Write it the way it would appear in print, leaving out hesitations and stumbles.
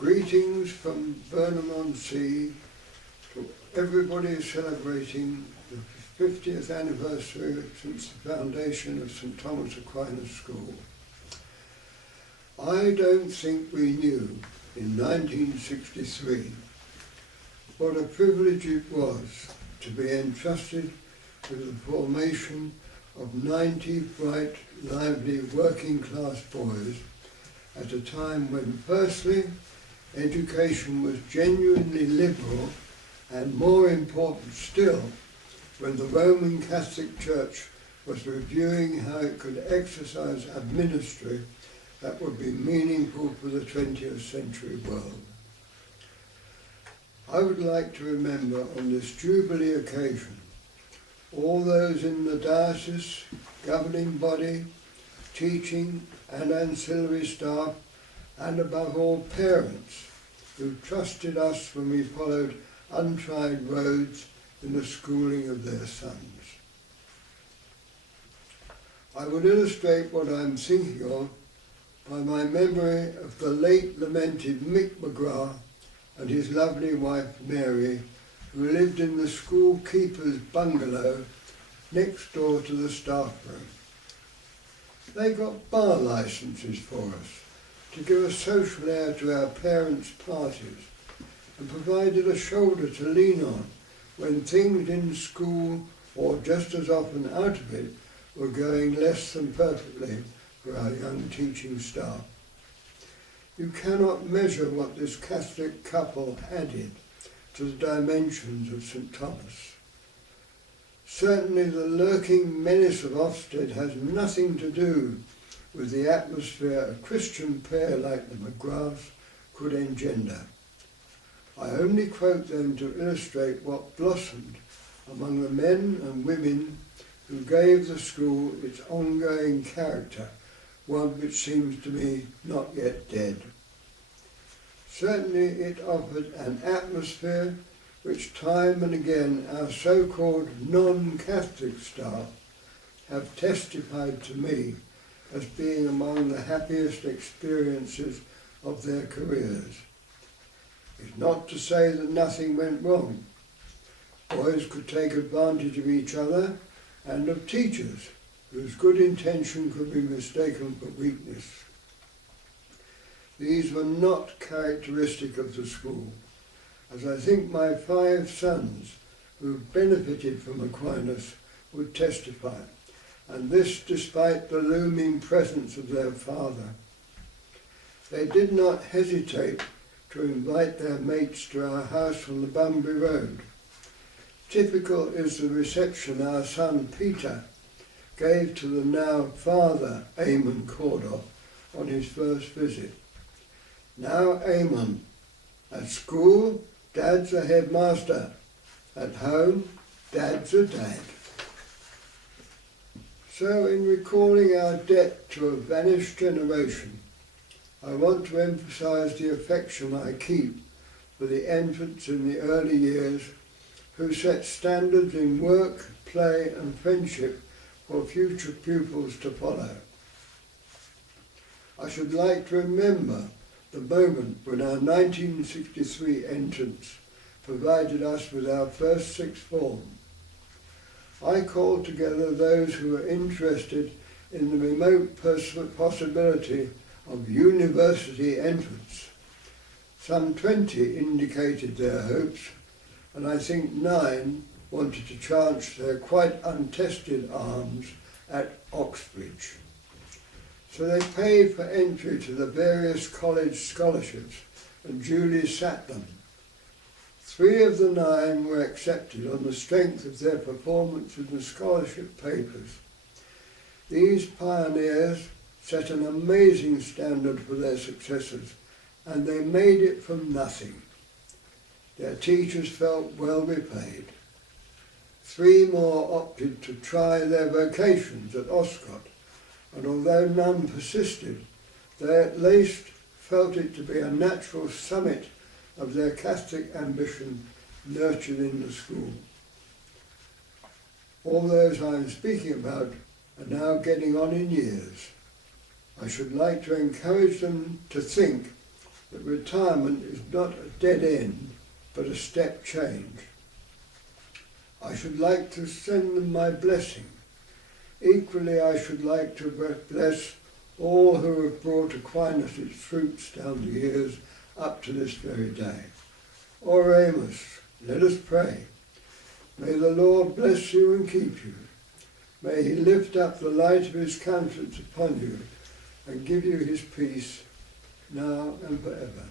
Greetings from Burnham-on-Sea to everybody celebrating the 50th anniversary since the foundation of St Thomas Aquinas School. I don't think we knew in 1963 what a privilege it was to be entrusted with the formation of 90 bright, lively, working-class boys at a time when, firstly, education was genuinely liberal, and more important still, when the Roman Catholic Church was reviewing how it could exercise a ministry that would be meaningful for the 20th century world. I would like to remember on this Jubilee occasion all those in the diocese, governing body, teaching and ancillary staff, and above all parents who trusted us when we followed untried roads in the schooling of their sons. I would illustrate what I'm thinking of by my memory of the late lamented Mick McGrath and his lovely wife Mary, who lived in the school keeper's bungalow next door to the staff room. They got bar licenses for us to give a social air to our parents' parties and provided a shoulder to lean on when things in school, or just as often out of it, were going less than perfectly for our young teaching staff. You cannot measure what this Catholic couple added to the dimensions of St Thomas. Certainly the lurking menace of Ofsted has nothing to do with the atmosphere a Christian pair like the McGraths could engender. I only quote them to illustrate what blossomed among the men and women who gave the school its ongoing character, one which seems to me not yet dead. Certainly it offered an atmosphere which time and again our so-called non-Catholic staff have testified to me as being among the happiest experiences of their careers. It's not to say that nothing went wrong. Boys could take advantage of each other and of teachers whose good intention could be mistaken for weakness. These were not characteristic of the school, as I think my 5 sons who benefited from Aquinas would testify, and this despite the looming presence of their father. They did not hesitate to invite their mates to our house from the Bunbury Road. Typical is the reception our son Peter gave to the now father Eamon Cordoff on his first visit. Now Eamon, at school, Dad's a headmaster. At home, Dad's a dad. So in recalling our debt to a vanished generation, I want to emphasise the affection I keep for the infants in the early years who set standards in work, play and friendship for future pupils to follow. I should like to remember the moment when our 1963 entrants provided us with our first sixth form. I called together those who were interested in the remote possibility of university entrance. Some 20 indicated their hopes, and I think 9 wanted to chance their quite untested arms at Oxbridge. So they paid for entry to the various college scholarships and duly sat them. 3 of the 9 were accepted on the strength of their performance in the scholarship papers. These pioneers set an amazing standard for their successors, and they made it from nothing. Their teachers felt well repaid. 3 more opted to try their vocations at Oscott, and although none persisted, they at least felt it to be a natural summit of their Catholic ambition nurtured in the school. All those I am speaking about are now getting on in years. I should like to encourage them to think that retirement is not a dead end, but a step change. I should like to send them my blessing. Equally, I should like to bless all who have brought Aquinas' fruits down the years up to this very day. Oremus, let us pray. May the Lord bless you and keep you. May he lift up the light of his countenance upon you and give you his peace now and forever.